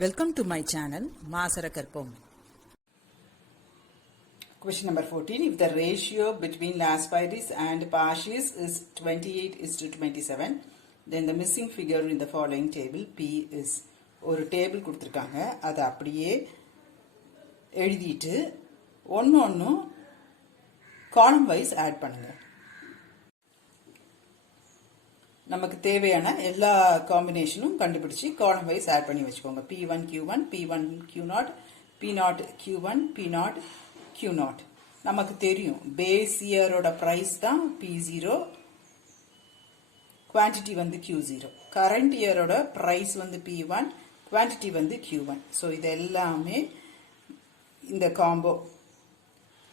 Welcome to my channel Maasarakarpom. Question number 14. If the ratio between last paires and partials is 28:27, then the missing figure in the following table P is. ஒரு டேபிள் கொடுத்துருக்காங்க, அதை அப்படியே எழுதிட்டு ஒன்று காலம் wise add பண்ணுங்க. நமக்கு தேவையான எல்லா காம்பினேஷனும் கண்டுபிடிச்சு காலம் வைஸ் ஆட் பண்ணி வச்சுக்கோங்க. P1 Q1, P1 Q0, P0 Q1, P0 Q0. நமக்கு தெரியும் பேஸ் இயரோட பிரைஸ் தான் P0, குவான்டிட்டி வந்து Q0. கரண்ட் இயரோட பிரைஸ் வந்து P1, குவான்டிட்டி வந்து Q1. ஸோ இது எல்லாமே இந்த காம்போ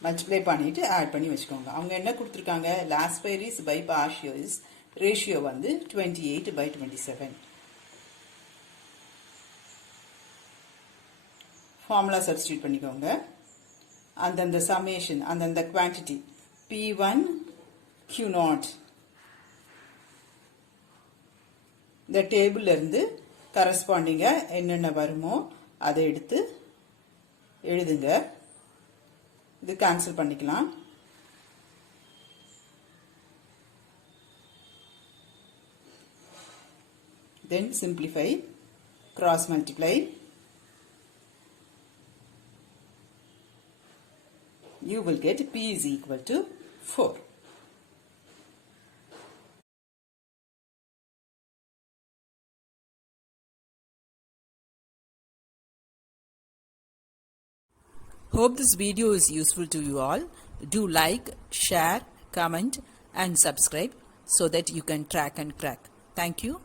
மல்டிப்ளை பண்ணிட்டு ஆட் பண்ணி வச்சுக்கோங்க. அவங்க என்ன கொடுத்துருக்காங்க, லாஸ்ட் பைரிஸ் பை பார்ஷியல்ஸ் ரேஷியோ வந்து 28/27. ஃபார்முலா சப்ஸ்டியூட் பண்ணிக்கோங்க. அந்தந்த சமேஷன், அந்தந்த குவான்டிட்டி P1 Q0 இந்த டேபிள் இருந்து கரஸ்பாண்டிங்க என்னென்ன வருமோ அதை எடுத்து எழுதுங்க. இது கேன்சல் பண்ணிக்கலாம். Then simplify, cross multiply. You will get P is equal to 4. Hope this video is useful to you all. Do like, share, comment and subscribe so that you can track and crack. Thank you.